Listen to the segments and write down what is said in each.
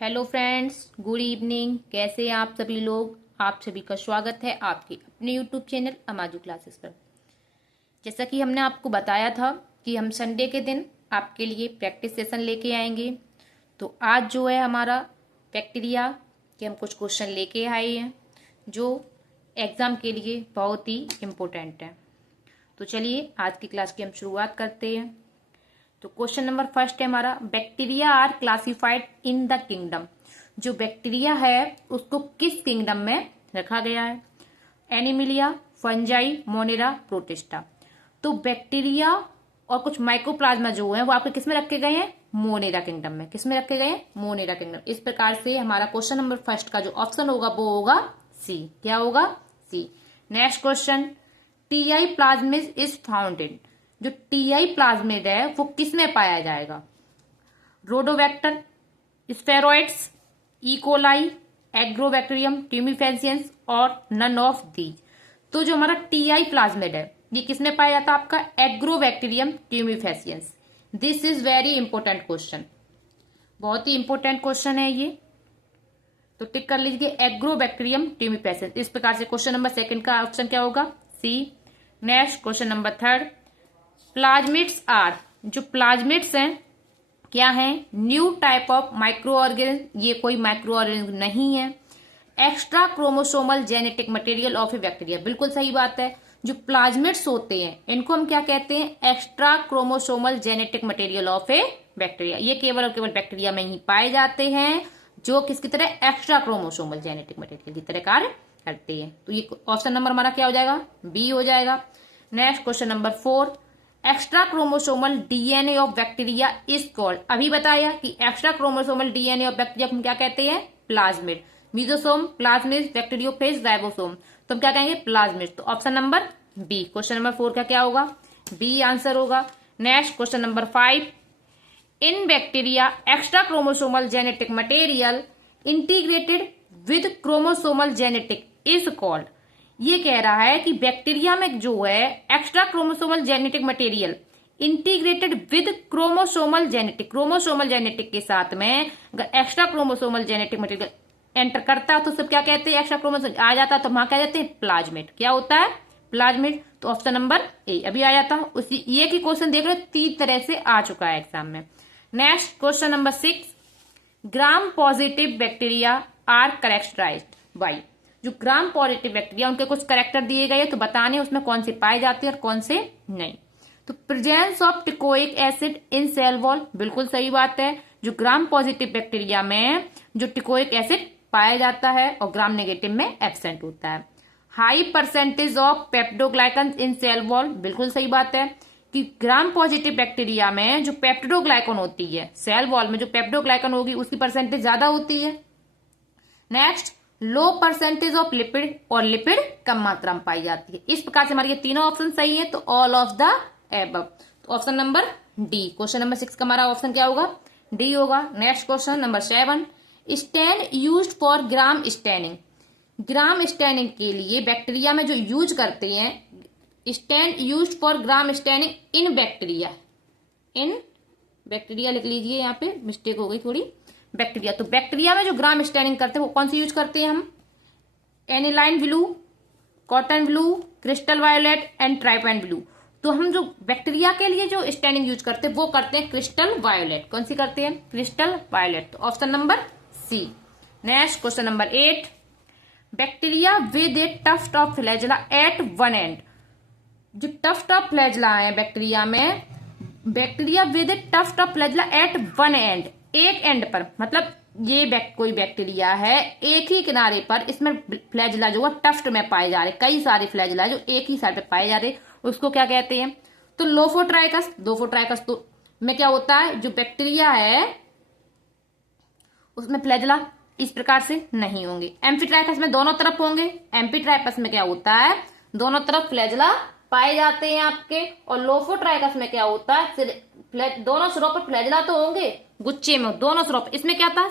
Hello friends, good evening. कैसे हैं आप सभी लोग। आप सभी का स्वागत है आपके अपने यूट्यूब चैनल अमाजू क्लासेस पर। जैसा कि हमने आपको बताया था कि हम संडे के दिन आपके लिए प्रैक्टिस सेशन लेके आएंगे। तो आज जो है हमारा बैक्टीरिया के हम कुछ क्वेश्चन लेके आए हैं जो एग्जाम के लिए बहुत ही इम्पोर्टेंट है। तो चलिए आज की क्लास की हम शुरुआत करते हैं। तो क्वेश्चन नंबर फर्स्ट है हमारा, bacteria are classified in the kingdom. जो बैक्टीरिया है उसको किस किंगडम में रखा गया है? Animalia, fungi, monera, protista. तो बैक्टीरिया और कुछ माइकोप्लाज्मा जो है वो आपके किस में रखे गए हैं? मोनेरा किंगडम में। किस में रखे गए हैं? Monera kingdom. इस प्रकार से हमारा क्वेश्चन नंबर फर्स्ट का जो ऑप्शन होगा वो होगा सी। क्या होगा? C. Next question, Ti plasmid is found in. जो टीआई प्लाज्मिड है वो किस में पाया जाएगा? Rhodobacter, sphaeroides, E coli, Agrobacterium, tumefaciens और नन ऑफ दीज। तो जो हमारा टीआई प्लाज्मिड है ये किस में पाया जाता है? आपका agrobacterium tumefaciens. This is very important question, बहुत ही इंपॉर्टेंट क्वेश्चन है ये। तो टिक कर लीजिए एग्रोबैक्टीरियम ट्यूमिफेसियंस। इस प्रकार से क्वेश्चन नंबर सेकंड का ऑप्शन क्या होगा? C. Next question number third, plasmids are. जो प्लाज्मिड्स हैं क्या है? New type of micro organism. ये कोई माइक्रो ऑर्गेनिज्म नहीं है। Extra chromosomal genetic material of a bacteria. बिल्कुल सही बात है। जो प्लाज्मिड्स होते हैं इनको हम क्या कहते हैं? Extra chromosomal genetic material of a bacteria. ये केवल और केवल बैक्टीरिया में ही पाए जाते हैं जो किसकी तरह? एक्स्ट्रा क्रोमोसोमल जेनेटिक मटेरियल की तरह कार्य करते हैं। तो ये ऑप्शन नंबर हमारा क्या हो जाएगा? बी हो जाएगा। Next question number four, extra chromosomal DNA of bacteria is called. अभी बताया कि extra chromosomal DNA of bacteria हम क्या कहते हैं? Plasmid. Mesosome, plasmid, bacteriophage, ribosome. तो हम क्या कहेंगे? प्लाज्मिड। तो option number B. Question number four का क्या होगा? बी आंसर होगा। Next question number five, in bacteria extra chromosomal genetic material integrated with chromosomal genetic is called. ये कह रहा है कि बैक्टीरिया में जो है extra chromosomal genetic material integrated with chromosomal genetic, chromosomal genetic के साथ में अगर extra chromosomal genetic material enter करता है तो सब क्या कहते हैं? एक्स्ट्रा क्रोमोसोम आ जाता है तो वहां क्या कहते हैं? प्लाज्मिड। क्या होता है? प्लाज्मिड। तो ऑप्शन नंबर ए अभी आया था। उसी ये की क्वेश्चन देख रहे 3 तरह से आ चुका है एग्जाम में। Next question number 6, gram positive bacteria are characterized by. जो ग्राम पॉजिटिव बैक्टीरिया उनके कुछ कैरेक्टर दिए गए तो बताने उसमें कौन से पाए जाते हैं और कौन से नहीं। तो presence of teichoic acid in cell wall. बिल्कुल सही बात है। जो ग्राम पॉजिटिव बैक्टीरिया में जो टिकोइक एसिड पाया जाता है और ग्राम नेगेटिव में एब्सेंट होता है। High percentage of peptidoglycan in cell wall. बिल्कुल सही बात है कि ग्राम पॉजिटिव बैक्टीरिया में जो पेप्टिडोग्लाइकन होती है सेल वॉल में जो पेप्टिडोग्लाइकन होगी उसकी परसेंटेज ज्यादा होती है। Next, low percentage of lipid, और लिपिड कम मात्रा में पाई जाती है। इस प्रकार से हमारे ये तीनों ऑप्शन सही है। तो ऑल ऑफ द एबव। तो option number D. Question number 6 का हमारा ऑप्शन क्या होगा? डी होगा। Next question number 7, stand used for gram staining. Gram staining के लिए बैक्टीरिया में जो यूज करते हैं, stand used for gram staining in bacteria. In bacteria लिख लीजिए, यहाँ पे मिस्टेक हो गई थोड़ी। बैक्टीरिया, तो बैक्टीरिया में जो ग्राम स्टैनिंग करते हैं वो कौन सी यूज करते हैं हम? Aniline blue, cotton blue, crystal violet and trypan blue. तो हम जो बैक्टीरिया के लिए जो स्टैनिंग यूज करते हैं वो करते हैं क्रिस्टल वायोलेट। कौन सी करते हैं? Crystal violet. तो option number C. Next question number 8, bacteria with a tuft of flagella at one end. जो टफ्ट ऑफ फ्लैजेला है बैक्टीरिया में, bacteria with a tuft of flagella at one end, एक end पर, मतलब ये कोई bacteria है एक ही किनारे पर, इसमें फ्लैजेला जो है टफ्ट में पाए जा रहे, कई सारे फ्लैजेला जो एक ही साइड पे पाए जा रहे, उसको क्या कहते हैं? तो लोफोट्राइकस। लोफोट्राइकस तो में क्या होता है? जो बैक्टीरिया है उसमें फ्लैजेला इस प्रकार से नहीं होंगे। एम्फीट्राइकस में दोनों तरफ होंगे। एम्फीट्राइकस में क्या होता है? दोनों तरफ फ्लैजेला पाए जाते हैं आपके। और लोफोट्राइकस में क्या होता है? दोनों सिरों पर फ्लैजेला तो होंगे गुच्छे में, दोनों सिरों पर। इसमें क्या था?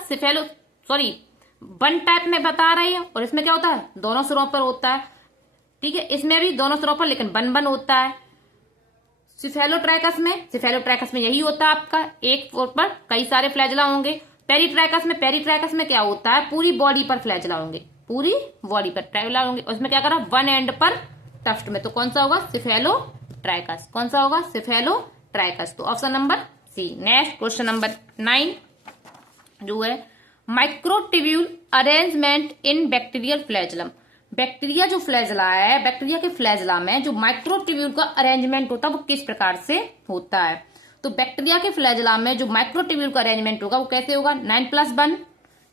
वन टाइप में बता रही है, और इसमें क्या होता है? दोनों सिरों पर होता है। ठीक है, इसमें भी दोनों सिरों पर लेकिन बन होता है। सिफेलोट्राइकस में यही होता है आपका, एक फ्लोर पर कई सारे फ्लैजेला होंगे। पेरिट्रैकस में क्या होता है, पूरी बॉडी पर फ्लैजेला होंगे, पूरी बॉडी पर फ्लैजेला होंगे। उसमें क्या करा, वन एंड पर टफ्ट में। तो कौन सा होगा, सिफेलोट्राइकस। कौन सा होगा, सिफेलोट्राइकस। तो option number C. Next question number 9 जो है microtubule arrangement in bacterial flagellum. Bacteria जो फ्लैजेला है, बैक्टीरिया के फ्लैजेला में जो माइक्रोट्यूब्यूल का अरेंजमेंट होता है वो किस प्रकार से होता है। तो बैक्टीरिया के फ्लैजेला में जो माइक्रोट्यूब्यूल का अरेंजमेंट होगा वो कैसे होगा, 9+1,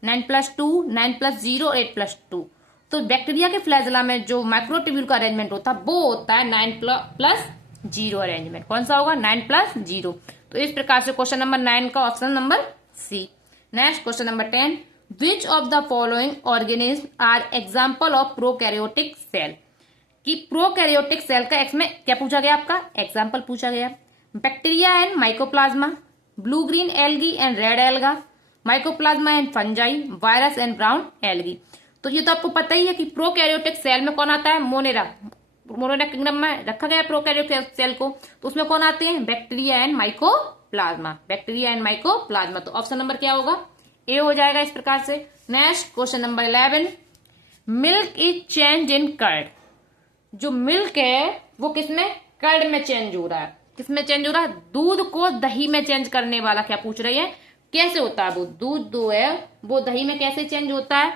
9+2, 9+0, 8+2। तो बैक्टीरिया के फ्लैजेला में जो माइक्रोट्यूब्यूल का अरेंजमेंट होता है वो होता है 9+0 अरेंजमेंट। कौन सा होगा, 9+0। तो इस प्रकार से क्वेश्चन नंबर 9 का option number C. Next question number 10, which of the following organism are example of prokaryotic cell. कि प्रोकैरियोटिक सेल का एक्स में क्या पूछा गया, आपका एग्जाम्पल पूछा गया। Bacteria and mycoplasma, blue green algae and red alga, mycoplasma and fungi, virus and brown algae. तो ये तो आपको पता ही है कि प्रोकैरियोटिक सेल में कौन आता है, मोनेरा। मोनेरा किंगडम में रखा गया प्रोकैरियोटिक सेल को। तो उसमें कौन आते हैं, bacteria and mycoplasma, bacteria and mycoplasma. तो ऑप्शन नंबर क्या होगा, ए हो जाएगा इस प्रकार से। Next question number 11, milk is change in curd. जो मिल्क है वो किसमें, कर्ड में चेंज हो रहा है। किसमें चेंज हो रहा है, दूध को दही में चेंज करने वाला क्या पूछ रही है, कैसे होता है वो दूध जो है वो दही में कैसे चेंज होता है।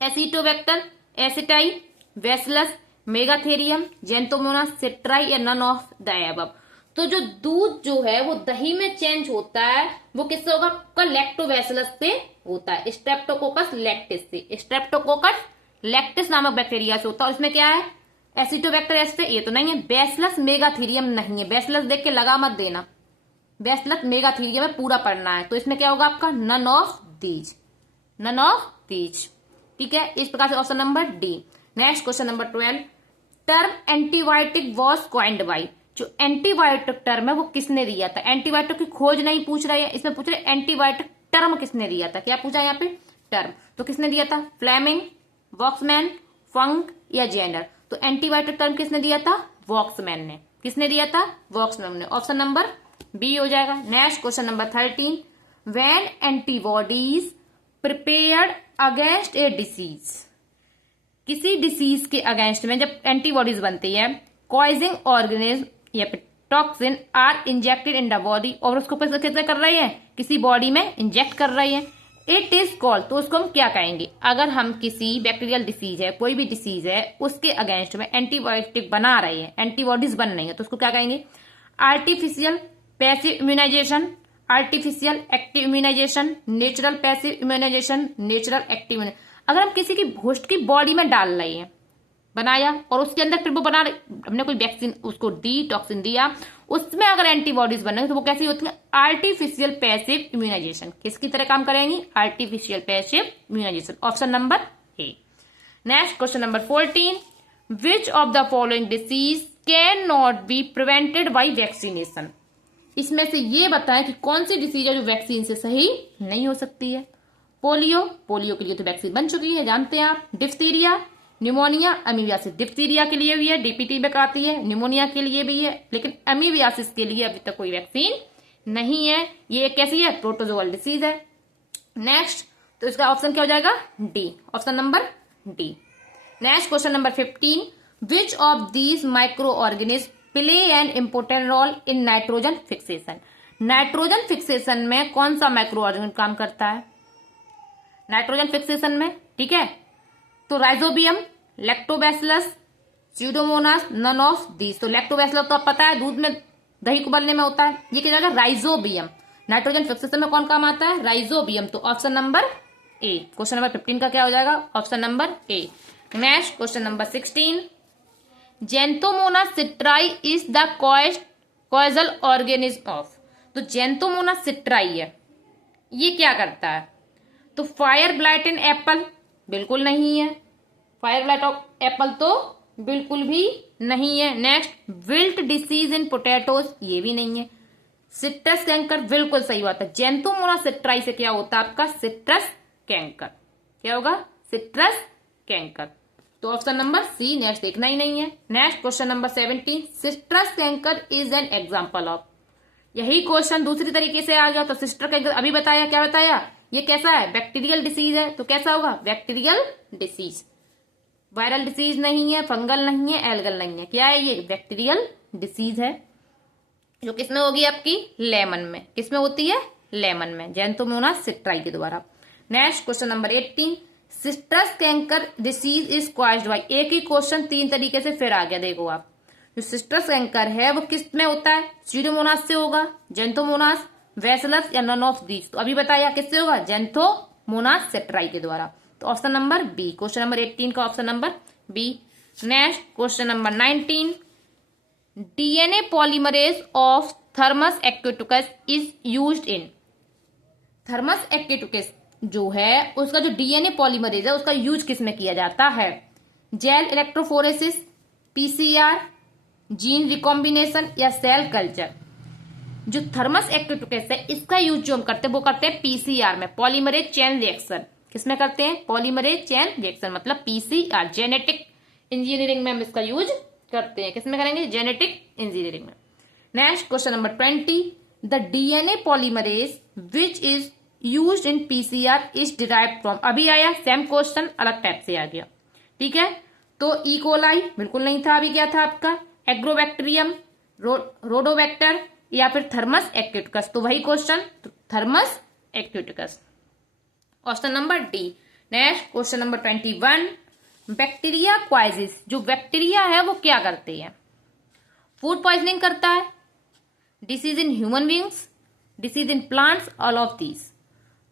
Acetobacter, aceti, bacillus, megatherium, जेंटोमोनास, citri या नन ऑफ द अबव। तो जो दूध जो है वो दही में चेंज होता है वो किससे होगा, लैक्टोबैसिलस से होता है, स्ट्रेप्टोकोकस लैक्टिस से। स्ट्रेप्टोकोकस लैक्टिस नामक बैक्टीरिया से होता है। उसमें क्या है, एसिटोबैक्टर एसिटे, ये तो नहीं है। बैसिलस मेगाथीरियम नहीं है, बैसिलस देख के लगा मत देना, बैसिलस मेगाथीरियम में पूरा पढ़ना है। तो इसमें क्या होगा आपका, none of these, none of these. ठीक है, इस प्रकार से option number D. Next question number 12, term antibiotic was coined by. जो एंटीबायोटिक टर्म है वो किसने दिया था। एंटीबायोटिक की खोज नहीं पूछ रहा है, इसमें पूछ रहे एंटीबायोटिक टर्म किसने दिया था। क्या पूछा है यहाँ पे, टर्म। तो किसने दिया था, फ्लेमिंग, वॉक्समैन, फंक या जेनर। तो एंटीबायोटिक टर्म किसने दिया था, वॉक्समैन ने। किसने दिया था, वॉक्समैन ने। ऑप्शन नंबर बी हो जाएगा। Next question number 13, when antibodies prepared against a disease. किसी डिसीज के अगेंस्ट में जब एंटीबॉडीज बनती है, कॉइजिंग ऑर्गेनिज्म या toxin are injected in the body, और उसको कैसे कर रही है, किसी बॉडी में इंजेक्ट कर रही है। इट इज कॉल्ड, तो उसको हम क्या कहेंगे, अगर हम किसी बैक्टीरियल डिसीज है, कोई भी डिसीज है, उसके अगेंस्ट में एंटीबायोटिक बना रही है, एंटीबॉडीज बन रही है, तो उसको क्या कहेंगे, artificial passive immunization, artificial active immunization, natural passive immunization, natural active. अगर हम किसी की होस्ट की बॉडी में डाल रहे हैं, बनाया और उसके अंदर फिर वो बना, हमने कोई वैक्सीन उसको दी, टॉक्सिन दिया, उसमें अगर एंटीबॉडीज बनेंगे तो वो कैसी होती है, आर्टिफिशियल पैसिव इम्यूनाइजेशन। किसकी तरह काम करेंगी, artificial passive immunization. Option number A. Next question number 14, which of the following disease can not be prevented by vaccination. इसमें से ये बताएं कि कौन सी डिसीज है जो वैक्सीन से सही नहीं हो सकती है। पोलियो, पोलियो के लिए तो वैक्सीन बन चुकी है, जानते हैं आप। Diphtheria, pneumonia, amoebiasis. डिप्थीरिया के लिए भी है, डीपीटी में आती है, न्यूमोनिया के लिए भी है, लेकिन अमीबियासिस के लिए अभी तक कोई वैक्सीन नहीं है। ये कैसी है, प्रोटोजोअल डिसीज है। नेक्स्ट, तो इसका ऑप्शन क्या हो जाएगा, D, option number D. Next question number 15, which of these micro organism play an important role in nitrogen fixation. Nitrogen fixation में कौन सा माइक्रो ऑर्गेनिज्म काम करता है नाइट्रोजन फिक्सेशन में, ठीक है। तो rhizobium, lactobacillus, pseudomonas, none of these. तो लैक्टोबैसिलस तो आप पता है दूध में दही को उबालने में होता है, ये क्या जाएगा, राइजोबियम। नाइट्रोजन फिक्सेशन में कौन काम आता है, राइजोबियम। तो option number A. Question number 15 का क्या हो जाएगा, option number A. Next question number 16, Xanthomonas citri is the causal organism of. तो जेंथोमोनास सिट्राई है, ये क्या करता है, तो फायर ब्लाइट इन एप्पल बिल्कुल नहीं है, फायर ब्लाइट ऑफ एप्पल तो बिल्कुल भी नहीं है। नेक्स्ट, विल्ट डिसीज इन पोटैटोज, ये भी नहीं है। सिट्रस कैंकर बिल्कुल सही बात है। जेंथोमोनास सिट्राई से क्या होता है आपका, सिट्रस कैंकर। क्या होगा, सिट्रस कैंकर। तो ऑप्शन नंबर सी। नेक्स्ट देखना ही नहीं है। Next question number 17, citrus canker is an example of. यही क्वेश्चन दूसरी तरीके से आ गया तो सिस्टर का अभी बताया, क्या बताया, ये कैसा है, बैक्टीरियल डिसीज है, तो कैसा होगा, बैक्टीरियल डिसीज। वायरल डिसीज नहीं है, फंगल नहीं है, एल्गल नहीं है, क्या है ये, बैक्टीरियल डिसीज है, जो किसमें होगी आपकी, लेमन में। किसमें होती है, लेमन में, जैंथोमोनास सिट्राई के द्वारा। Next question number 18, citrus canker disease is caused bye. एक ही क्वेश्चन 3 तरीके से फिर आ गया, देखो आप। जो सिट्रस कैंकर है वो किस में होता है, सीडोमोनास से होगा, जैंथोमोनास, बैसिलस या नन ऑफ दीज। तो अभी बताया किससे होगा, जैंथोमोनास सिट्राई के द्वारा। तो option number B, question number 18 का option number B. Next question number 19, DNA polymerase of Thermus aquaticus is used in. Thermus aquaticus जो है उसका जो डीएनए पॉलीमरेज है उसका यूज किस में किया जाता है, gel electrophoresis, PCR, gene recombination या सेल कल्चर। जो थर्मस एक्टिवस है इसका यूज जो हम करते हैं वो करते हैं पीसीआर में, पॉलीमरेज चेन रिएक्शन। किसमें करते हैं, पॉलीमरेज चेन रिएक्शन, मतलब पीसीआर, जेनेटिक इंजीनियरिंग में हम इसका यूज करते हैं। किसमें करेंगे, जेनेटिक इंजीनियरिंग में। Next question number 20, the DNA polymerase which is used in PCR is derived from. अभी आया सेम क्वेश्चन, अलग टाइप से आ गया, ठीक है। तो इकोलाई बिल्कुल नहीं था, अभी क्या था आपका, एग्रोबैक्टीरियम, रोडोबैक्टर या फिर थर्मस एक्टिवस। तो वही question, Thermus aquaticus, option number D. Next question number 21, bacteria causes. जो बैक्टीरिया है वो क्या करते हैं, फूड पॉइजनिंग करता है, disease in human beings, disease in plants, all of these.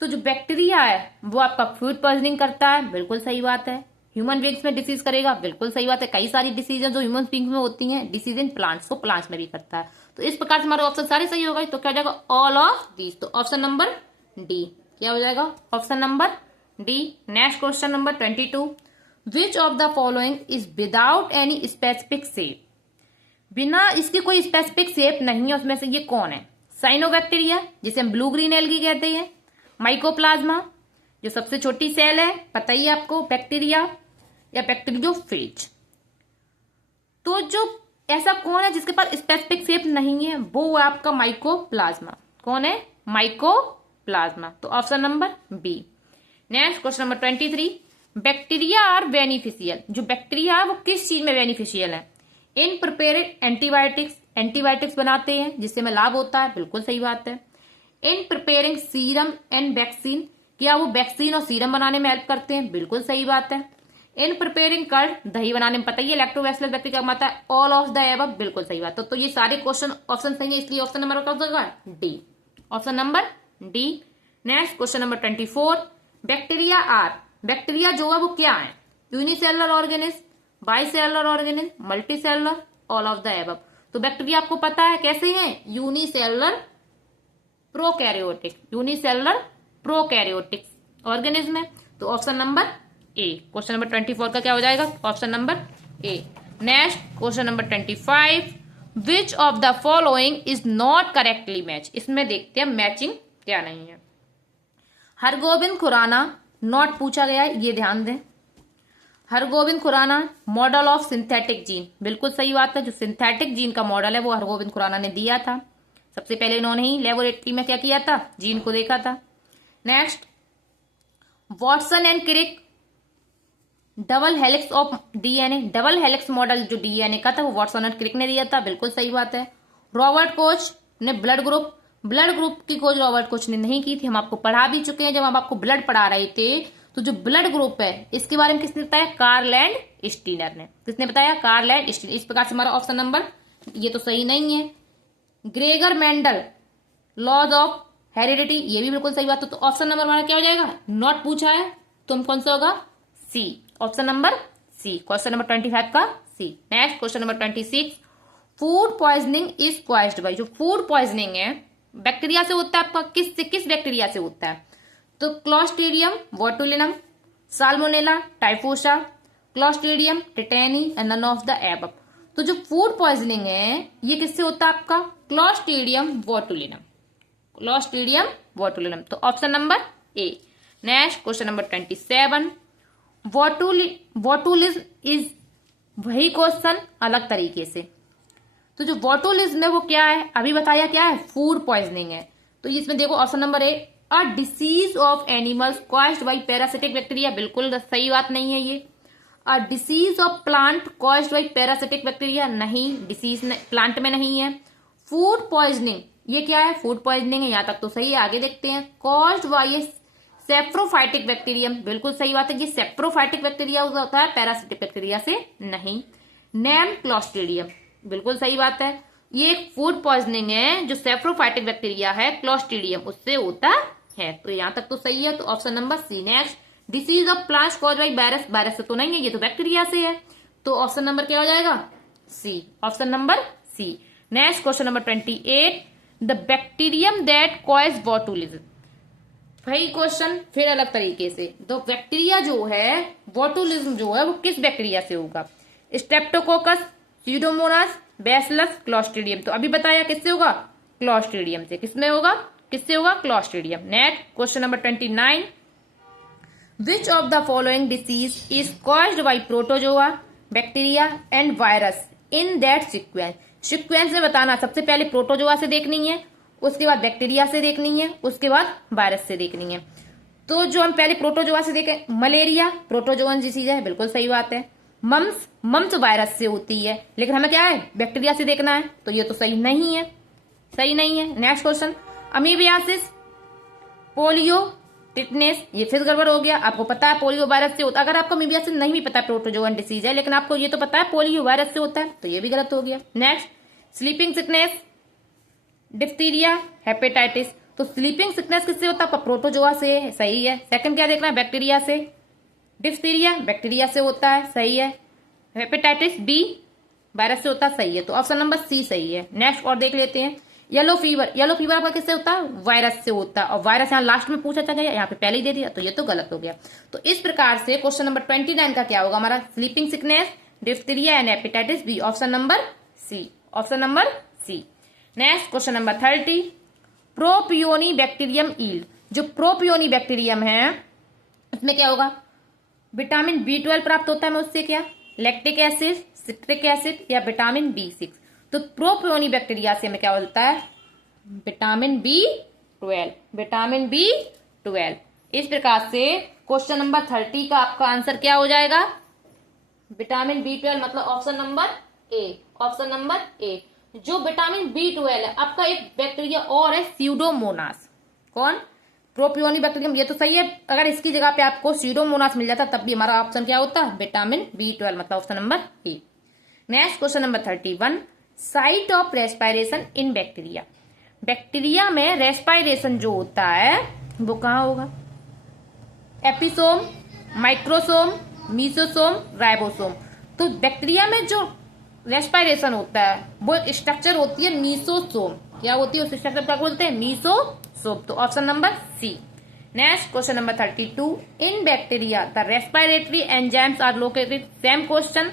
तो जो बैक्टीरिया है वो आपका फूड पॉइजनिंग करता है, बिल्कुल सही बात है। ह्यूमन बींग्स में डिसीज करेगा, बिल्कुल सही बात है। कई सारी डिसीज है जो ह्यूमन बींग्स में होती हैं, डिसीज इन प्लांट्स, तो प्लांट्स में भी करता है। तो इस प्रकार से हमारे ऑप्शन सारे सही हो गए, तो क्या हो जाएगा, ऑल ऑफ दीज। तो ऑप्शन नंबर डी, क्या हो जाएगा, option number D. Next question number 22, which of the following is without any specific shape. बिना इसकी कोई स्पेसिफिक शेप नहीं है, उसमें से ये कौन है, साइनोबैक्टीरिया जिसे हम ब्लू ग्रीन एल्गी कहते हैं, माइकोप्लाज्मा जो सबसे छोटी सेल है पता ही है आपको, बैक्टीरिया या बैक्टीरियोफेज। तो जो ऐसा कौन है जिसके पास स्पेसिफिक शेप नहीं है, वो है आपका माइकोप्लाज्मा। कौन है, माइकोप्लाज्मा। तो option number B. Next question number 23, bacteria are beneficial. जो बैक्टीरिया है वो किस चीज में बेनिफिशियल है, इन प्रिपेयरिंग एंटीबायोटिक्स, एंटीबायोटिक्स बनाते हैं जिससे हमें लाभ होता है, बिल्कुल सही बात है। In preparing serum and vaccine, क्या वो वैक्सीन और सीरम बनाने में हेल्प करते हैं, बिल्कुल सही बात है। इन प्रिपेयरिंग कर्ड, दही बनाने में पता ही है लैक्टोबैसिलस बैक्टीरिया का आता है, ऑल ऑफ द एबव, बिल्कुल सही बात है। तो ये सारे क्वेश्चन ऑप्शन सही है, इसलिए ऑप्शन नंबर क्या होगा, D, option number D. Next question number 24, bacteria are. Bacteria जो है वो क्या है, unicellular organism, bicellular organism, multicellular, all of the above. तो बैक्टीरिया आपको पता है कैसे हैं, unicellular prokaryotic, unicellular prokaryotic organism है। तो option number A, question number 24 का क्या हो जाएगा, option number A. Next question number 25, which of the following is not correctly match. इसमें देखते हैं मैचिंग क्या नहीं है। हरगोबिंद खुराना नॉट पूछा गया है, ये ध्यान दें। Hargobind Khurana model of synthetic gene, बिल्कुल सही बात है। जो सिंथेटिक जीन का मॉडल है वो हरगोबिंद खुराना ने दिया था। सबसे पहले इन्होंने ही लेबोरेटरी में क्या किया था, जीन को देखा था। Next, Watson and Crick double helix of DNA, double helix model जो डीएनए का था वो वॉटसन एंड क्रिक ने दिया था, बिल्कुल सही बात है। रॉबर्ट कोच ने ब्लड ग्रुप की खोज रॉबर्ट कोच ने नहीं की थी, हम आपको पढ़ा भी चुके हैं जब हम आपको ब्लड पढ़ा रहे थे। तो जो ब्लड ग्रुप है इसके बारे में किसने बताया, कार्ल एंड स्टीनर ने। किसने बताया, कार्ल एंड स्टीनर। इस प्रकार से हमारा ऑप्शन नंबर ये तो सही नहीं है। Gregor Mendel laws of heredity, ये भी बिल्कुल सही बात है। तो ऑप्शन नंबर हमारा क्या हो जाएगा, नॉट पूछा है, तो कौन सा होगा, C, option number C, question number 25 का C. Next question number 26, food poisoning is caused by. जो फूड पॉइजनिंग है बैक्टीरिया से होता है आपका, किस बैक्टीरिया से होता है, तो Clostridium botulinum, Salmonella typhosa, Clostridium tetani and none of the above. तो जो फूड पॉइजनिंग है ये किससे होता है आपका, क्लॉस्ट्रीडियम बोटुलिनम, क्लॉस्ट्रीडियम बोटुलिनम। तो option number A. Next question number 27, botulism is, वही क्वेश्चन अलग तरीके से। तो जो बोटुलिज्म है वो क्या है, अभी बताया क्या है, फूड पॉइजनिंग है। तो इसमें देखो option number A, a disease of animals caused by parasitic bacteria, बिल्कुल सही बात नहीं है ये। A disease of plant caused by parasitic bacteria, नहीं, डिसीज प्लांट में नहीं है। फूड पॉइजनिंग, ये क्या है, फूड पॉइजनिंग है, यहां तक तो सही है, आगे देखते हैं। कॉज्ड बाई सेप्रोफाइटिक बैक्टीरियम, बिल्कुल सही बात है, ये सेप्रोफाइटिक बैक्टीरिया होता है, पैरासिटिक बैक्टीरिया से नहीं। नेम क्लॉस्ट्रीडियम, बिल्कुल सही बात है, ये एक फूड पॉइजनिंग है जो सेप्रोफाइटिक बैक्टीरिया है क्लॉस्ट्रीडियम उससे होता है। तो यहां तक तो सही है, तो option number C. Next, disease of plants caused by virus, virus से तो नहीं है, ये तो बैक्टीरिया से है, तो ऑप्शन नंबर क्या हो जाएगा, C, option number C. Next question number 28, the bacterium that cause botulism, वही क्वेश्चन फिर अलग तरीके से, तो बैक्टीरिया जो है बोटुलिज्म जो है वो किस बैक्टीरिया से होगा, स्ट्रेप्टोकोकस, स्यूडोमोनास, बैसिलस, क्लॉस्ट्रीडियम। तो अभी बताया किससे होगा, क्लॉस्ट्रीडियम से। किसमें होगा, किससे होगा, Clostridium. Next question number 29, which of the following disease is caused by protozoa, bacteria and virus in that sequence. Sequence में बताना, सबसे पहले प्रोटोजोआ से देखनी है, उसके बाद बैक्टीरिया से देखनी है, उसके बाद वायरस से देखनी है। तो जो हम पहले प्रोटोजोआ से देखें, मलेरिया प्रोटोजोअन डिसीज है, बिल्कुल सही बात है। मम्स, मम्स वायरस से होती है, लेकिन हमें क्या है, बैक्टीरिया से देखना है, तो ये तो सही नहीं है, सही नहीं है। Next question, amoebiasis, polio, tetanus, ये फिर गड़बड़ हो गया। आपको पता है पोलियो वायरस से होता है, अगर आपको अमीबियासिस नहीं भी पता है प्रोटोजोअन डिसीज है, लेकिन आपको ये तो पता है पोलियो वायरस से होता है, तो ये भी गलत हो गया। Next, sleeping sickness, diphtheria, hepatitis. तो स्लीपिंग सिकनेस किससे होता है, प्रोटोजोआ से, सही है। सेकंड क्या देखना है, बैक्टीरिया से। डिप्थीरिया बैक्टीरिया से होता है, सही है। हेपेटाइटिस बी वायरस से होता है, सही है, तो ऑप्शन नंबर सी सही है। नेक्स्ट और देख लेते हैं, येलो फीवर, येलो फीवर आपका किससे होता है, वायरस से होता है, और वायरस यहाँ लास्ट में पूछा गया, यहाँ पे पहले ही दे दिया, तो ये तो गलत हो गया। तो इस प्रकार से क्वेश्चन नंबर 29 का क्या होगा हमारा, sleeping sickness, diphtheria and hepatitis B, option number C, option number C. Next question number 30, propionibacterium yield, जो प्रोपियोनी बैक्टीरियम है उसमें क्या होगा, विटामिन B12 प्राप्त होता है, मैं उससे क्या, लैक्टिक एसिड, सिट्रिक एसिड या विटामिन B6। तो प्रोपियोनी बैक्टीरिया से हमें क्या होता है, विटामिन B12, विटामिन B12। इस प्रकार से क्वेश्चन नंबर 30 का आपका आंसर क्या हो जाएगा, विटामिन B12, मतलब ऑप्शन नंबर ए, ऑप्शन नंबर ए। जो विटामिन B12 है, आपका एक बैक्टीरिया और है स्यूडोमोनास, कौन, प्रोपियोनी बैक्टीरियम, ये तो सही है। अगर इसकी जगह पे आपको स्यूडोमोनास मिल जाता तब भी हमारा ऑप्शन क्या होता, विटामिन B12, मतलब option number A. Next question number 31, site of respiration in bacteria, bacteria में रेस्पायरेशन जो होता है वो कहाँ होगा, एपिसोम, माइक्रोसोम, मीसोसोम, राइबोसोम। तो बैक्टीरिया में जो रेस्पायरेशन होता है वो एक स्ट्रक्चर होती है मीसोसोम, क्या होती है उस स्ट्रक्चर क्या बोलते हैं, मीसोसोम, तो option number C. Next question number 32, in bacteria the respiratory enzymes are located, same question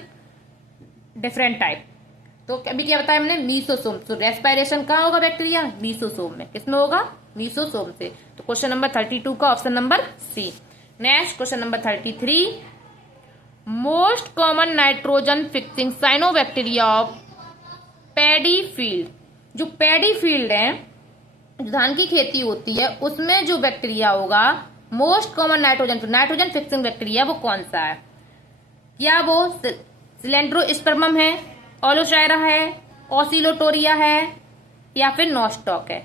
different type. तो अभी क्या बताया हमने, मीसोसोम, तो रेस्पायरेशन कहाँ होगा बैक्टीरिया, मीसोसोम में, किसमें होगा, मीसोसोम से। तो क्वेश्चन नंबर 32 का option number C. Next question number 33, most common nitrogen fixing cyanobacteria of paddy field, जो पैडी फील्ड है, धान की खेती होती है, उसमें जो बैक्टीरिया होगा most common nitrogen fixing bacteria वो कौन सा है, क्या वो सिलेंड्रोस्पर्मम है, ओलोशायरा है, ओसिलोटोरिया है या फिर नॉस्टॉक है।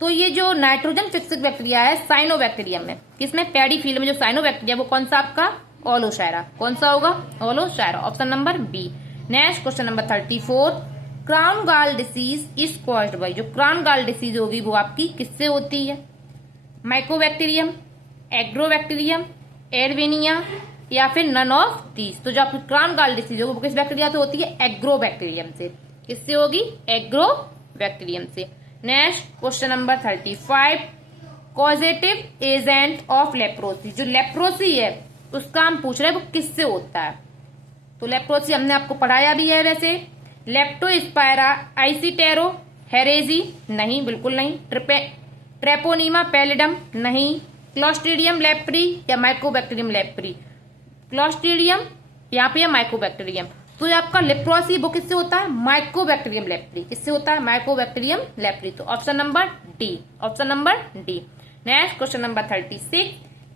तो ये जो नाइट्रोजन फिक्सिंग बैक्टीरिया है साइनोबैक्टीरियम में, किसमें, पैडी फील्ड में जो साइनोबैक्टीरिया वो कौन सा आपका, ओलोशायरा, कौन सा होगा, ओलोशायरा, option number B. Next question number 34, crown gall disease is caused by, जो क्राउन गाल डिसीज होगी वो आपकी किससे होती है, माइकोबैक्टीरियम, एग्रोबैक्टीरियम, एरविनिया या फिर नन ऑफ दीज। तो जो आपकी क्राउन गाल डिसीज होगी वो किस बैक्टीरिया से होती है, एग्रोबैक्टीरियम से, किससे होगी, एग्रोबैक्टीरियम से। Next question number 35, causative agent of leprosy, जो लेप्रोसी है उसका हम पूछ रहे हैं वो किससे होता है। तो लेप्रोसी हमने आपको पढ़ाया भी है वैसे, लेप्टोस्पायरा, आइसीटेरो, हेरेजी, नहीं, बिल्कुल नहीं, ट्रेपोनीमा पैलिडम, नहीं, क्लॉस्ट्रीडियम लेप्री या माइकोबैक्टीरियम लेप्री, क्लॉस्ट्रीडियम यहाँ पे या माइकोबैक्टीरियम। तो ये आपका लेप्रोसी वो किससे होता है? Mycobacterium leprae. किससे होता है? Mycobacterium leprae. तो option number D, option number D. Next question number 36,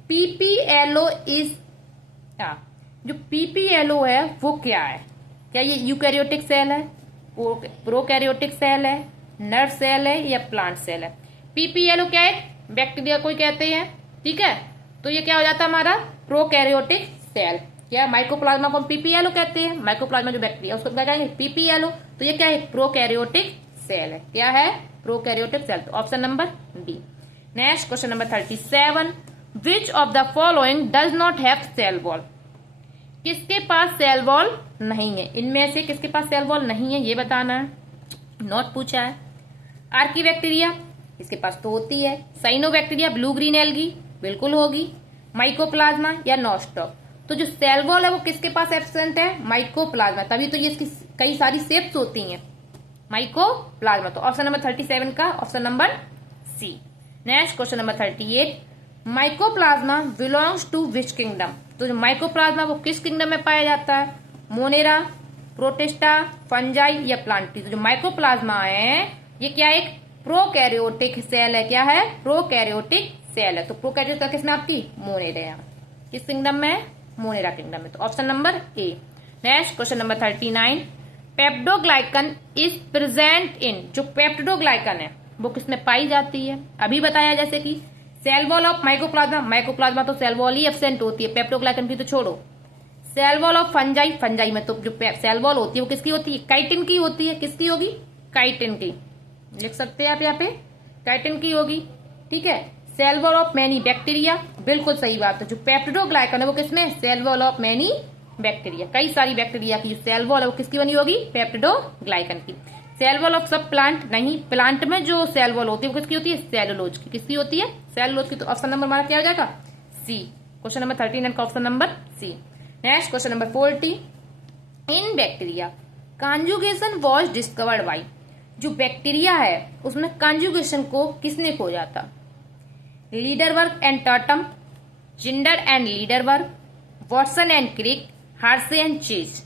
PPLO is, जो पीपीएलओ है वो क्या है? क्या ये यूकैरियोटिक सेल है, प्रोकैरियोटिक सेल है, नर्व सेल है या प्लांट सेल है? पीपीएलओ क्या है? बैक्टीरिया को कहते हैं, ठीक है। तो ये क्या हो जाता है हमारा? Prokaryotic cell. क्या माइकोप्लाज्मा को हम पीपीएलओ कहते हैं? माइकोप्लाज्मा जो बैक्टीरिया उसको क्या कहेंगे? पीपीएलओ। तो ये क्या है? प्रोकैरियोटिक सेल है। क्या है? Prokaryotic cell. तो option number B. Next question number 37, which of the following does not have cell wall? किसके पास सेल वॉल नहीं है? इनमें से किसके पास सेल वॉल नहीं है ये बताना है। नॉट पूछा है। आर्कीबैक्टीरिया, इसके पास तो होती है। साइनोबैक्टीरिया, ब्लू ग्रीन एल्गी, बिल्कुल होगी। माइकोप्लाज्मा या नॉस्टॉक। तो जो सेल वॉल है वो किसके पास एब्सेंट है? माइकोप्लाज्मा। तभी तो ये इसकी कई सारी शेप्स होती हैं, माइकोप्लाज्मा। तो ऑप्शन नंबर 37 का option number C. Next question number 38, mycoplasma belongs to which kingdom? तो जो माइकोप्लाज्मा वो किस किंगडम में पाया जाता है? मोनेरा, प्रोटिस्टा, फंजाई या प्लांटी? तो जो माइकोप्लाज्मा है ये क्या है? एक प्रोकैरियोटिक सेल है। क्या है? प्रोकैरियोटिक सेल है। तो प्रोकैरियोटिक किस में आती? मोनेरा। किस किंगडम में? मोनेरा किंगडम में। तो option number A. Next question number 39, peptidoglycan is present in, जो पेप्टोग्लाइकन है वो किसमें पाई जाती है? अभी बताया जैसे कि cell wall of mycoplasma, mycoplasma तो सेल वॉल ही एब्सेंट होती है, पेप्टोग्लाइकन की तो छोड़ो। Cell wall of fungi, fungi में तो जो सेल वॉल होती है वो किसकी होती है? काइटिन की होती है। किसकी होगी? काइटिन की। लिख सकते हैं आप यहाँ पे, काइटिन की होगी, ठीक है। Cell wall of many bacteria, बिल्कुल सही बात है। जो पेप्टोग्लाइकन है वो किसमें? Cell wall of many bacteria. कई सारी बैक्टीरिया की जो सेल वॉल है वो किसकी बनी होगी? पेप्टोग्लाइकन की। सेल वॉल ऑफ सब प्लांट, नहीं, प्लांट में जो सेल वॉल होती है वो किसकी होती है? सेलुलोज की। किसकी होती है? सेलुलोज की। तो ऑप्शन नंबर हमारा क्या हो जाएगा? सी। क्वेश्चन नंबर 39 का option number C. Next question number 40, in bacteria conjugation was discovered by, जो बैक्टीरिया है उसमें कॉन्जुगेशन को किसने खोजा था? Lederberg and Tatum, Zinder and Lederberg, Watson and Crick, Hershey and Chase.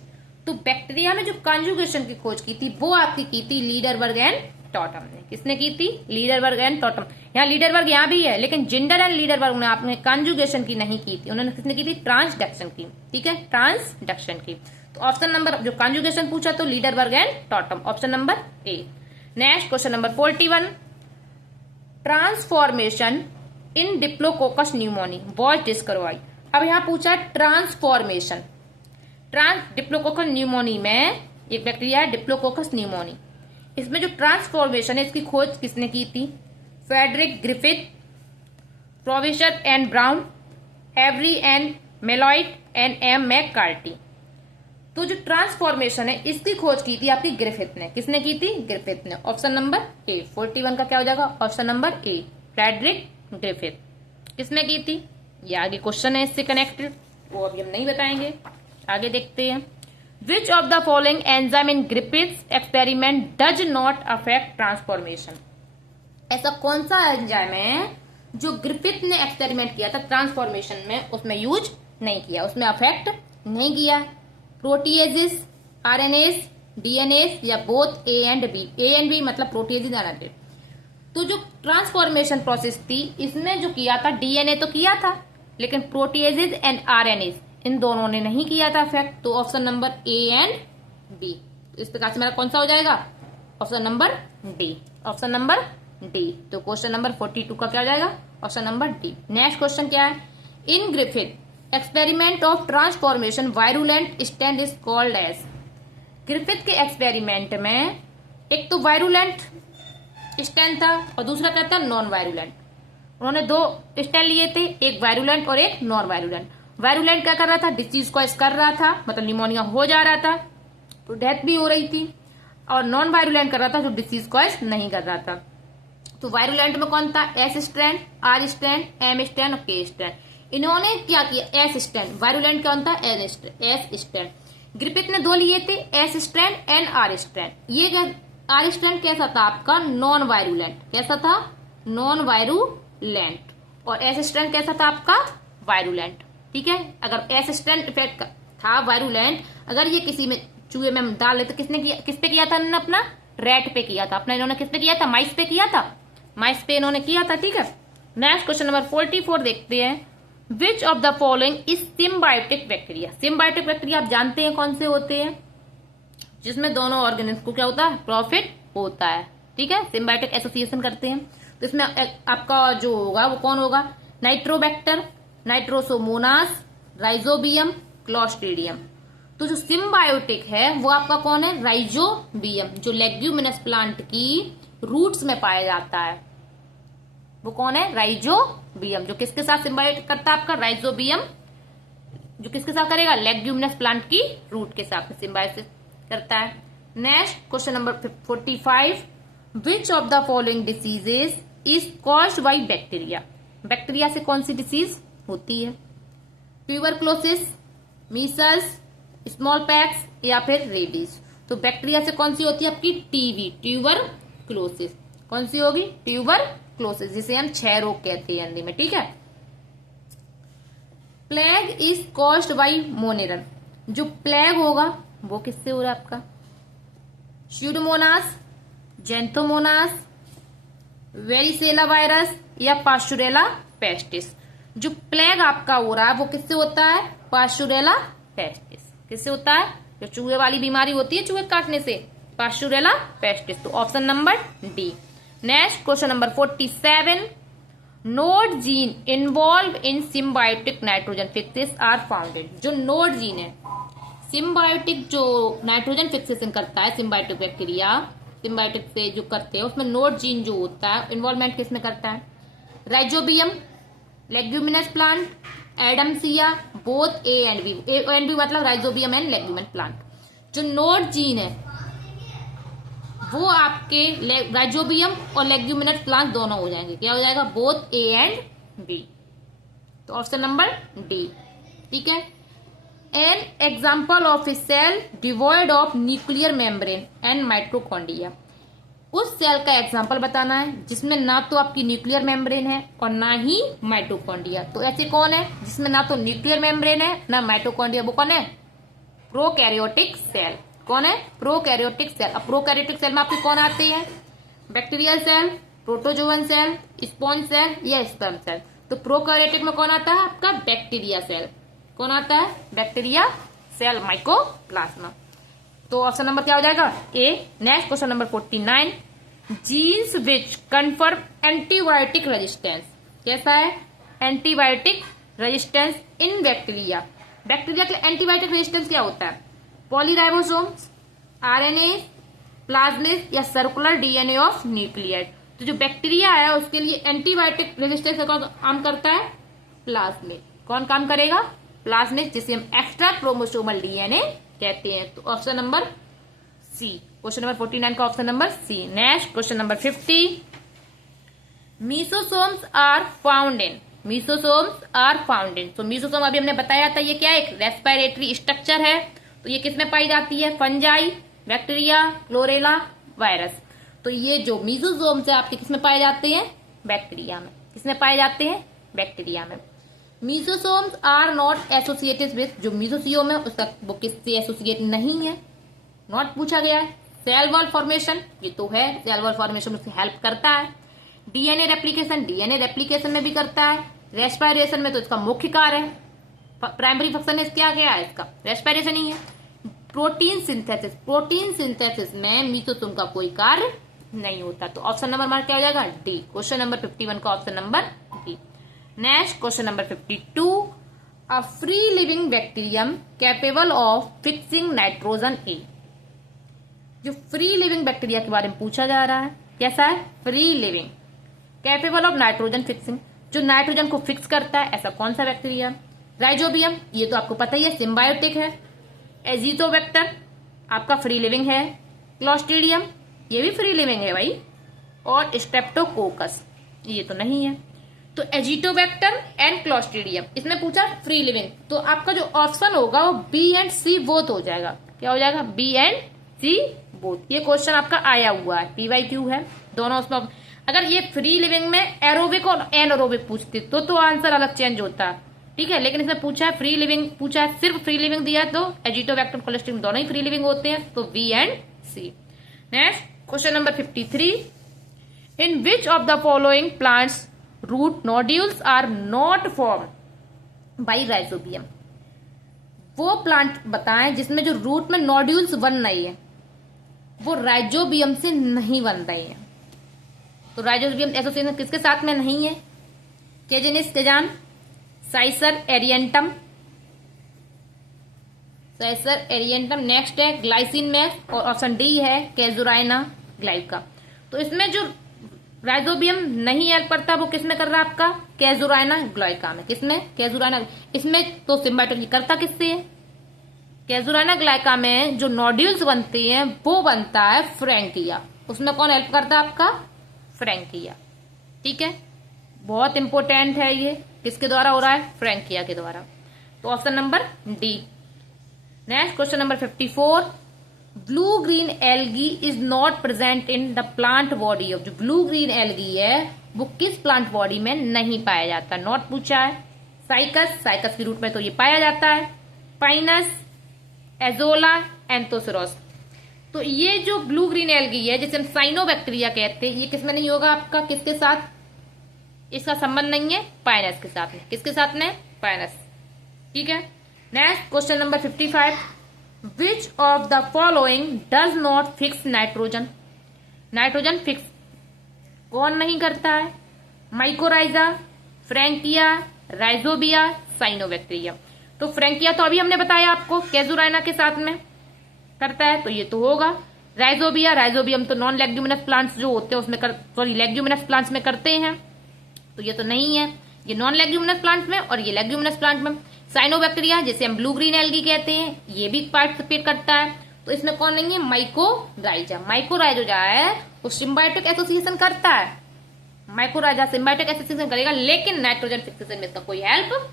तो बैक्टीरिया में जो कॉन्जुगेशन की खोज की थी वो आपकी की थी लीडरवर्ग एंड टॉटम ने। किसने की थी? लीडरवर्ग एंड टॉटम। यहाँ लीडरवर्ग यहाँ भी है, लेकिन जिंडर एंड लीडरवर्ग ने आपने कॉन्जुगेशन की नहीं की थी, उन्होंने किसने की थी? ट्रांसडक्शन की, ठीक है, ट्रांसडक्शन की। तो ऑप्शन नंबर, जो कॉन्जुगेशन पूछा तो Lederberg and Tatum, option number A. Next question number 41, transformation in Diplococcus pneumoniae was discovered. अब यहाँ पूछा ट्रांसफॉर्मेशन, डिप्लोकोकस न्यूमोनी में एक बैक्टीरिया है डिप्लोकोकस न्यूमोनी, इसमें जो ट्रांसफॉर्मेशन है इसकी खोज किसने की थी? Frederick Griffith, Provisher and Brown, Avery and MacLeod and M McCarty. तो जो ट्रांसफॉर्मेशन है इसकी खोज की थी आपकी ग्रिफिथ ने। किसने की थी? ग्रिफिथ ने। ऑप्शन नंबर ए। 41 का क्या हो जाएगा? Option number A, Frederick Griffith. किसने की थी? ये आगे क्वेश्चन है इससे कनेक्टेड, वो अभी हम नहीं बताएंगे, आगे देखते हैं। विच of the following enzyme in Griffiths experiment does not affect transformation? ऐसा कौन सा एंजाइम है जो ग्रिफिथ ने एक्सपेरिमेंट किया था ट्रांसफॉर्मेशन में, उसमें यूज नहीं किया, उसमें अफेक्ट नहीं किया? प्रोटीएजेस, आरएनएस, डीएनएस या both A and B? A and B मतलब प्रोटीएजेस आरएनए। तो जो ट्रांसफॉर्मेशन प्रोसेस थी इसमें जो किया था डीएनए तो किया था, लेकिन प्रोटीएजेस एंड आरएनएस इन दोनों ने नहीं किया था इफेक्ट। तो option number A and B. तो इस प्रकार से मेरा कौन सा हो जाएगा? Option number D, option number D. तो क्वेश्चन नंबर 42 का क्या हो जाएगा? Option number D. Next question क्या है? In Griffith experiment of transformation virulent stand is called as. Griffith के एक्सपेरिमेंट में एक तो वायरुलेंट स्टैंड था और दूसरा क्या था? Non virulent. उन्होंने दो स्टैंड लिए थे, एक वायरुलेंट और एक नॉन वायरुलेंट। वायरुलेंट क्या कर रहा था? डिसीज कॉज कर रहा था, मतलब निमोनिया हो जा रहा था तो डेथ भी हो रही थी, और नॉन वायरुलेंट कर रहा था जो डिसीज कॉज नहीं कर रहा था। तो वायरुलेंट में कौन था? S strand, R strand, M strand और के स्ट्रैंड। इन्होंने क्या किया? S strand. वायरुलेंट कौन था? S strand. ग्रिफिथ ने दो लिए थे, S strand and R strand. ये आर स्ट्रैंड कैसा था आपका? Non virulent. कैसा था? Non virulent. और एस स्ट्रैंड कैसा था आपका? वायरुलेंट। ठीक है, अगर एस स्ट्रैंड इफेक्ट था वायरुलेंट, अगर ये किसी में चूहे में डाल लेते, किसने किया, किस पे किया था इन्होंने अपना, रैट पे किया था अपना, इन्होंने किस पे किया था, माइस पे किया था, माइस पे इन्होंने किया था, ठीक है। नेक्स्ट क्वेश्चन नंबर 44 देखते हैं, विच of the following is symbiotic bacteria. Symbiotic bacteria आप जानते हैं कौन से होते हैं, जिसमें दोनों ऑर्गेनिज्म को क्या होता है, प्रॉफिट होता है, ठीक है, सिम्बायोटिक एसोसिएशन करते हैं। तो इसमें आपका जो होगा वो कौन होगा, नाइट्रोबैक्टर, नाइट्रोसोमोनास, राइजोबियम, क्लोस्ट्रीडियम। तो जो सिम्बायोटिक है वो आपका कौन है, राइजोबियम, जो लेग्यूमिनस प्लांट की रूट्स में पाया जाता है, वो कौन है, राइजोबियम, जो किसके साथ सिम्बायोटिक करता है आपका, राइजोबियम, जो किसके साथ करेगा, लेग्यूमिनस प्लांट की रूट के साथ सिम्बायोसिस करता है। Next question number 45, which of the following diseases is caused by bacteria. Bacteria से कौन सी डिसीज होती है, ट्यूबरक्लोसिस, मीसल्स, स्मॉल पैक्स या फिर रेबीज। तो बैक्टीरिया से कौन सी होती है आपकी, टीबी, ट्यूबरक्लोसिस, कौन सी होगी, ट्यूबरक्लोसिस, जिसे हम क्षय रोग कहते हैं हिंदी में, ठीक है। प्लेग इज कॉज्ड बाय मोनेरन, जो प्लेग होगा वो किससे हो रहा है आपका, स्यूडोमोनास, जेंथोमोनास, वेरिसेला वायरस या पास्चुरेला पेस्टिस। जो प्लेग आपका हो रहा है वो किससे होता है, पास्चुरेला पेस्टिस, किससे होता है, जो चूहे वाली बीमारी होती है चूहे काटने से, पास्चुरेला पेस्टिस। तो option number D. Next question number 47, nod gene involve in symbiotic nitrogen fixes are founded. जो नोड जीन है, सिम्बायोटिक जो नाइट्रोजन फिक्सेशन करता है, सिम्बायोटिक बैक्टीरिया सिम्बायोटिक से जो करते हैं उसमें नोड जीन जो होता है इन्वॉल्वमेंट किसमें करता है, राइजोबियम, लेग्यूमिनस प्लांट, एडमसिया, बोथ ए एंड बी मतलब राइजोबियम एंड लेग्यूमिनस प्लांट। जो नोड जीन है वो आपके राइजोबियम और लेग्यूमिनस प्लांट दोनों हो जाएंगे, क्या हो जाएगा, बोथ ए एंड बी। तो ऑप्शन नंबर डी, ठीक है। An example of a cell devoid of nuclear membrane and mitochondria. उस सेल का एग्जाम्पल बताना है जिसमें ना तो आपकी न्यूक्लियर मेम्ब्रेन है और ना ही माइटोकॉन्ड्रिया। तो ऐसे कौन है जिसमें ना तो न्यूक्लियर मेम्ब्रेन है ना माइटोकॉन्ड्रिया, वो कौन है, प्रोकैरियोटिक सेल। कौन है, प्रोकैरियोटिक सेल। अब प्रोकैरियोटिक सेल में आपके कौन आते हैं, bacterial cell, protozoan cell, sponge cell या स्पर्म सेल। तो प्रोकैरियोटिक में कौन आता है आपका, बैक्टीरिया सेल। कौन आता है, बैक्टीरिया सेल, माइकोप्लाज्मा। तो ऑप्शन नंबर क्या हो जाएगा, A. Next question number 49, genes which confirm antibiotic resistance. कैसा है, antibiotic resistance in bacteria. Bacteria के एंटीबायोटिक रेजिस्टेंस क्या होता है, पॉलीराइबोसोम्स, आरएनए, प्लाज्मिड या सर्कुलर डीएनए ऑफ न्यूक्लियड। तो जो बैक्टीरिया है उसके लिए एंटीबायोटिक रेजिस्टेंस कौन काम करता है, प्लाज्मिड। कौन काम करेगा, प्लाज्मिड, जिसे हम एक्स्ट्रा क्रोमोसोमल डीएनए कहते हैं। तो option number C, question number 49 का option number C. Next question number 50, mesosomes are found in. Mesosomes are found in. तो मीसोसोम अभी हमने बताया था ये क्या है, एक रेस्पिरेटरी स्ट्रक्चर है। तो ये किसमें पाई जाती है, फंजाई, बैक्टीरिया, क्लोरेला, वायरस। तो ये जो मीसोसोम्स है आपके किसमें पाए जाते हैं, बैक्टीरिया में। किसमें पाए जाते हैं, बैक्टीरिया में। Mesosomes are not associated with, जो मीसोसियोम है उसका वो किससे एसोसिएट नहीं है, नॉट पूछा गया है। सेल वॉल फॉर्मेशन, ये तो है, सेल वॉल फॉर्मेशन उससे हेल्प करता है। डीएनए रेप्लिकेशन, डीएनए रेप्लिकेशन में भी करता है। रेस्पिरेशन में तो इसका मुख्य कार्य है, प्राइमरी फंक्शन है क्या क्या है इसका, रेस्पिरेशन ही है। प्रोटीन सिंथेसिस, प्रोटीन सिंथेसिस में मीसोसोम का कोई कार्य नहीं होता। तो ऑप्शन नंबर मार्क क्या हो जाएगा, डी। क्वेश्चन नंबर 51 का option number D. Next question number 52, a free living bacterium capable of fixing nitrogen a. जो फ्री लिविंग बैक्टीरिया के बारे में पूछा जा रहा है, कैसा है, free living, capable of nitrogen fixing, जो नाइट्रोजन को फिक्स करता है, ऐसा कौन सा बैक्टीरिया। राइजोबियम, ये तो आपको पता ही है, सिम्बायोटिक है। एजिटोबैक्टर आपका फ्री लिविंग है। क्लोस्ट्रीडियम, ये भी फ्री लिविंग है भाई। और स्ट्रेप्टोकोकस, ये तो नहीं है। तो एजिटोबैक्टर एंड क्लोस्ट्रीडियम, इसमें पूछा फ्री लिविंग, तो आपका जो ऑप्शन होगा वो बी एंड सी बोथ हो जाएगा। क्या हो जाएगा, बी एंड सी बोथ। ये क्वेश्चन आपका आया हुआ है, PYQ है दोनों उसमें। अगर ये फ्री लिविंग में एरोबिक और एनएरोबिक पूछते तो आंसर अलग चेंज होता। ठीक है, लेकिन इसमें पूछा है फ्री लिविंग, पूछा है सिर्फ फ्री लिविंग दिया है, तो एजिटोबैक्टर कोलेस्ट्रीडियम दोनों ही फ्री लिविंग होते हैं, तो B and C. Next question number 53, in which of the following plants root nodules are not form by rhizobium. वो प्लांट बताएं जिसमें जो रूट में नोड्यूल्स बन रही है वो राइजोबियम से नहीं बन रही है। तो राइजोबियम एसोसिएशन किसके साथ में नहीं है? केजेनिस केजान, साइसर एरिएंटम, साइसर एरिएंटम। नेक्स्ट है ग्लाइसिन मैक्स और ऑप्शन डी है कैजुराइना ग्लाइका। तो इसमें जो राइजोबियम नहीं हेल्प करता वो किसमें कर रहा है आपका? कैजुराइना ग्लाइका में। किसमें? कैजुराइना। इसमें तो सिम्बायोटिक करता किससे है? कैजुराइना ग्लाइका में जो नोड्यूल्स बनते हैं वो बनता है फ्रैंकिया। उसमें कौन हेल्प करता है आपका? फ्रैंकिया। ठीक है, बहुत इंपॉर्टेंट है ये। किसके द्वारा हो रहा है? फ्रैंकिया के द्वारा। तो option number D. Next question number 54, blue green algae is not present in the plant body of. जो ब्लू ग्रीन एल्गी है वो किस प्लांट बॉडी में नहीं पाया जाता? नॉट पूछा है। साइकस, साइकस के रूट में तो ये पाया जाता है। Pinus, Azolla, Anthoceros. तो ये जो ब्लू ग्रीन एल्गी है जिसे हम साइनोबैक्टीरिया कहते हैं, ये किसमें नहीं होगा आपका? किसके साथ इसका संबंध नहीं है? पाइनस के साथ में। किसके साथ में? पाइनस। ठीक है। Next question number 55, which of the following does not fix nitrogen. Nitrogen fix कौन नहीं करता है? Mycorrhiza, Frankia, rhizobia, cyanobacteria. तो फ्रैंकिया तो अभी हमने बताया आपको कैजुराइना के साथ में करता है, तो ये तो होगा। राइजोबिया, राइजोबियम तो नॉन लेग्यूमिनस प्लांट्स जो होते हैं उसमें लेग्यूमिनस प्लांट्स में करते हैं, तो ये तो नहीं है। ये नॉन लेग्यूमिनस प्लांट में और ये लेग्यूमिनस प्लांट में। साइनोबैक्टीरिया जिसे हम ब्लू ग्रीन एल्गी कहते हैं ये भी पार्टिसिपेट करता है, तो इसमें कौन नहीं है? माइकोराइजा। माइकोराइजा है वो सिम्बायोटिक एसोसिएशन करता है। माइकोराइजा सिम्बायोटिक एसोसिएशन करेगा लेकिन नाइट्रोजन फिक्सेशन में इसका कोई हेल्प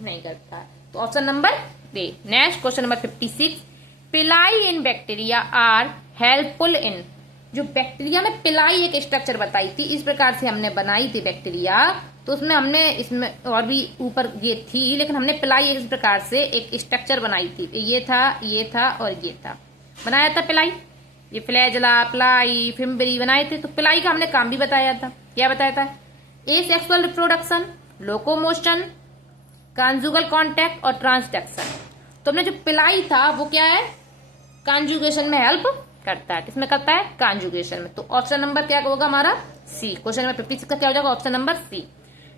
नहीं करता है, तो option number A. Next question number 56, pili in bacteria are helpful in. जो बैक्टीरिया में पिलाई एक स्ट्रक्चर बताई थी, इस प्रकार से हमने बनाई थी बैक्टीरिया, तो उसमें हमने इसमें और भी ऊपर ये थी, लेकिन हमने पिलाई इस प्रकार से एक स्ट्रक्चर बनाई थी। ये था और ये था, बनाया था पिलाई। ये फ्लैजला, पिलाई, फिम्बरी बनाए थे। तो पिलाई का हमने काम भी बताया था। क्या बताया था? ए sexual reproduction, locomotion, conjugal contact और ट्रांसडक्शन। तो हमने जो पिलाई था वो क्या है? कॉन्जुगेशन में हेल्प करता है। किसमें करता है? कॉन्जुगेशन में। तो ऑप्शन नंबर क्या होगा हमारा? सी। क्वेश्चन नंबर 56 का क्या हो जाएगा? Option number C.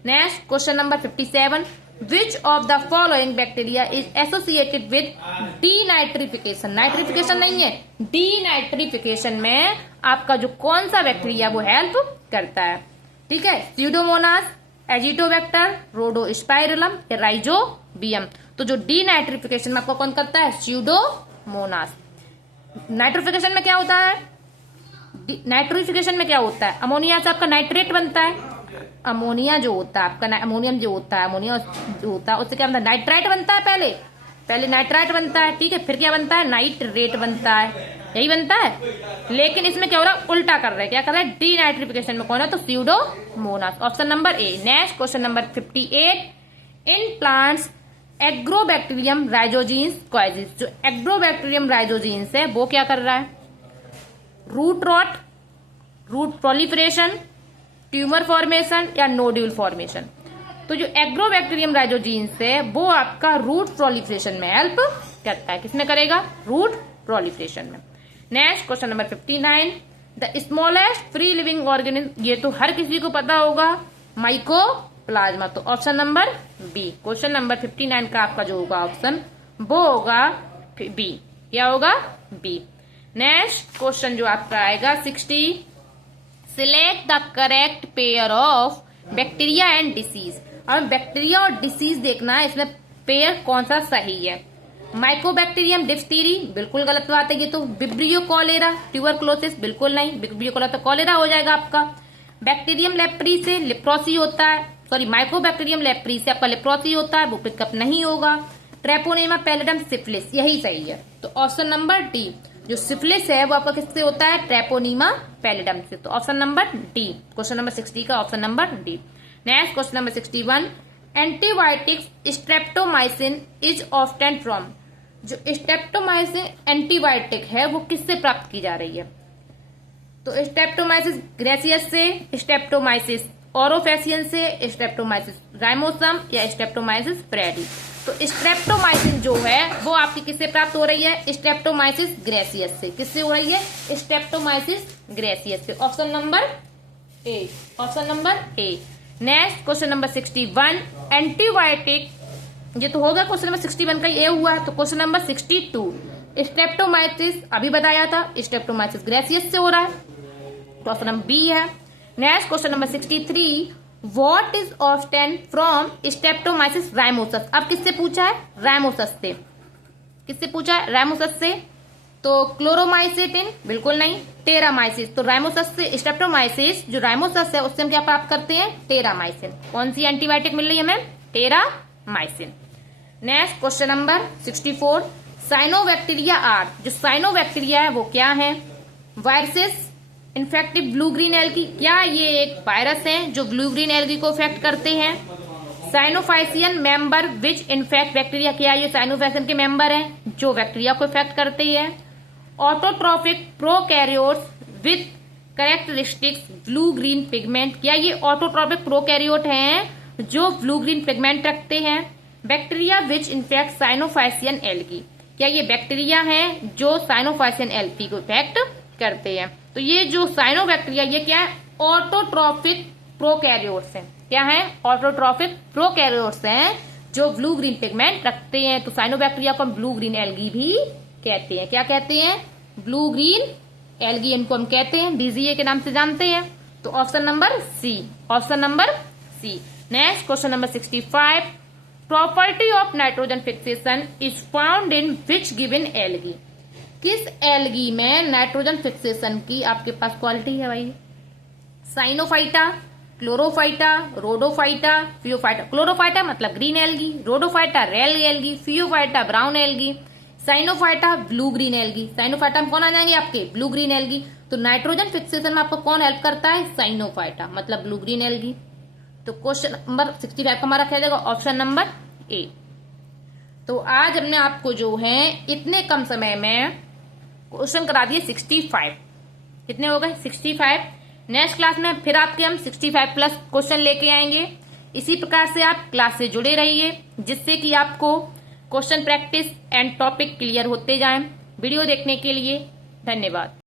Next question number 57, which of the following bacteria is associated with denitrification. Nitrification नहीं है, डीनाइट्रिफिकेशन में आपका जो कौन सा बैक्टीरिया वो हेल्प करता है? ठीक है, स्यूडोमोनास, एजिटोबैक्टर, रोडोस्पाइरलम, राइजोबियम। तो जो डीनाइट्रिफिकेशन में आपको कौन करता है? स्यूडोमोनास। नाइट्रिफिकेशन में क्या होता है? नाइट्रिफिकेशन में क्या होता है? अमोनिया से आपका नाइट्रेट बनता है। अमोनिया जो होता है आपका, अमोनियम जो होता है, अमोनिया जो होता है उससे क्या बनता है? नाइट्राइट बनता है। पहले नाइट्राइट बनता है, ठीक है, फिर क्या बनता है? नाइट्रेट बनता है, यही बनता है। लेकिन इसमें क्या हो रहा है? उल्टा कर रहे हैं। क्या कर रहे हैं? डीनाइट्रिफिकेशन में कौन है? तो Pseudomonas. Option number A. Next question number 58, in plants Agrobacterium rhizogenes causes. जो एग्रोबैक्टीरियम राइजोजीन्स है वो क्या कर रहा है? Root rot, root proliferation, tumour formation या नोड्यूल फॉर्मेशन। तो जो एग्रोबैक्टीरियम राइजोजीन्स है वो आपका रूट प्रोलिफरेशन में हेल्प करता है। किसमें करेगा? रूट प्रोलिफरेशन में। Next question number 59, the smallest free living organism. ये तो हर किसी को पता होगा, माइकोप्लाज्मा। तो option number B. Question number 59 का आपका जो होगा ऑप्शन वो होगा बी। क्या होगा? बी। नेक्स्ट क्वेश्चन जो आपका आएगा 60, select the correct pair of bacteria and disease. अब बैक्टीरिया और डिसीज देखना है, इसमें पेयर कौन सा सही है। माइकोबैक्टीरियम डिप्थीरी, बिल्कुल गलत बात है ये तो। विब्रियो कॉलेरा, ट्यूबरकुलोसिस, बिल्कुल नहीं। विब्रियो कॉलेरा तो कॉलेरा हो जाएगा आपका। बैक्टीरियम लेप्री से लेप्रोसी होता है, सॉरी माइकोबैक्टीरियम लेप्री से आपका लेप्रोसी होता है, वो पिकअप नहीं होगा। ट्रेपोनेमा पैलिडम सिफिलिस, यही सही है। तो ऑप्शन नंबर डी। जो सिफिलिस है वो आपका किससे होता है? ट्रेपोनीमा पैलिडम से। तो option number D. Question number 60 का option number D. Next question number 61, antibiotics streptomycin is often from. जो स्ट्रेप्टोमाइसिन एंटीबायोटिक है वो किससे प्राप्त की जा रही है? तो स्ट्रेप्टोमाइसिस ग्रेसियस से, स्ट्रेप्टोमाइसिस ओरोफेसियन से, स्ट्रेप्टोमाइसिस राइमोसम या स्ट्रेप्टोमाइसिस फ्रेडी। तो स्ट्रेप्टोमाइसिन जो है वो आपकी किससे प्राप्त हो रही है? स्ट्रेप्टोमाइसिस ग्रेसियस से। किससे हो रही है? स्ट्रेप्टोमाइसिस ग्रेसियस से। Option number A, option number A. Next question number 61, antibiotic, ये तो होगा क्वेश्चन नंबर 61 का ये हुआ। तो क्वेश्चन नंबर 62, स्ट्रेप्टोमाइसिस अभी बताया था, स्ट्रेप्टोमाइसिस ग्रेसियस से हो रहा है, तो ऑप्शन नंबर बी है। Next question number 63, what is often from Streptomyces rimosus. अब किससे पूछा है? राइमोसस से। किससे पूछा है? राइमोसस से। तो क्लोरोमाइसिटिन बिल्कुल नहीं, टेरामाइसिस। तो राइमोसस से स्ट्रेप्टोमाइसिस, जो राइमोसस है उससे हम क्या प्राप्त करते हैं? टेरामाइसिन। कौन सी एंटीबायोटिक मिल रही है हमें? Terramycin. Next question number 64, cyanobacteria are. जो साइनोबैक्टीरिया है वो क्या है? Viruses infective blue green algae. क्या ये एक वायरस है जो ब्लू ग्रीन एल्गी को इफेक्ट करते हैं? Cyanophycean member which infect bacteria. क्या ये साइनोफाइसियन के मेंबर हैं जो बैक्टीरिया को इफेक्ट करते हैं? Autotrophic prokaryotes with characteristics blue green pigment. क्या ये ऑटोट्रोफिक प्रोकैरियोट हैं जो ब्लू ग्रीन पिगमेंट रखते हैं? Bacteria which infect cyanophycean algae. क्या ये बैक्टीरिया हैं जो साइनोफाइसियन एल्गी को इफेक्ट करते हैं? तो ये जो साइनोबैक्टीरिया ये क्या है? ऑटोट्रोफिक प्रोकैरियोट्स हैं। क्या है? ऑटोट्रोफिक प्रोकैरियोट्स हैं जो ब्लू ग्रीन पिगमेंट रखते हैं। तो साइनोबैक्टीरिया को हम ब्लू ग्रीन एल्गी भी कहते हैं। क्या कहते हैं? ब्लू ग्रीन एल्गी इनको हम कहते हैं, बीजीए के नाम से जानते हैं। तो option number C, option number C. Next question number 65, property of nitrogen fixation is found in which given algae. किस एल्गी में नाइट्रोजन फिक्सेशन की आपके पास क्वालिटी है भाई? Cyanophyta, chlorophyta, rhodophyta, phaeophyta. Chlorophyta मतलब green algae, rhodophyta red algae, phaeophyta brown algae, cyanophyta blue green algae. Cyanophyta में कौन आ जाएंगे आपके? Blue green algae. तो नाइट्रोजन फिक्सेशन में आपको कौन हेल्प करता है? साइनोफाइटा मतलब ब्लू ग्रीन एल्गी। तो क्वेश्चन नंबर 65 हमारा क्या जाएगा? ऑप्शन नंबर ए। तो आज हमने आपको जो है इतने कम समय में क्वेश्चन करा दिए 65। कितने हो गए? 65। नेक्स्ट क्लास में फिर आपके हम 65 प्लस क्वेश्चन लेके आएंगे। इसी प्रकार से आप क्लास से जुड़े रहिए जिससे कि आपको question practice and topic clear होते जाएं। वीडियो देखने के लिए धन्यवाद।